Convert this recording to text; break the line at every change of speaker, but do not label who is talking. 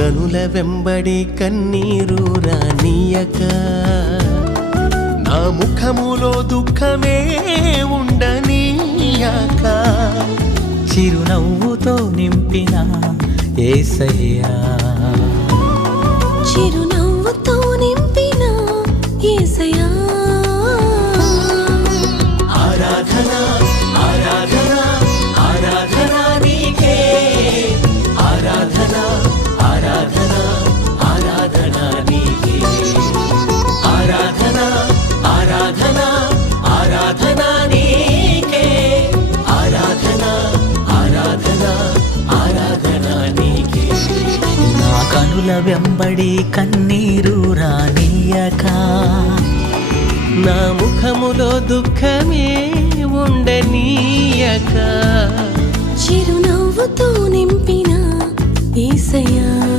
కనుల వెంబడి కన్నీరు రానియక. నా ముఖములో దుఃఖమే ఉండనీయక.
చిరునవ్వుతో నింపిన ఏసయ్యా.
చిరునవ్వుతో
కనుల వెంబడి కన్నీరు రానియక
నా ముఖములో దుఃఖమే ఉండనీయక.
చిరునవ్వుతో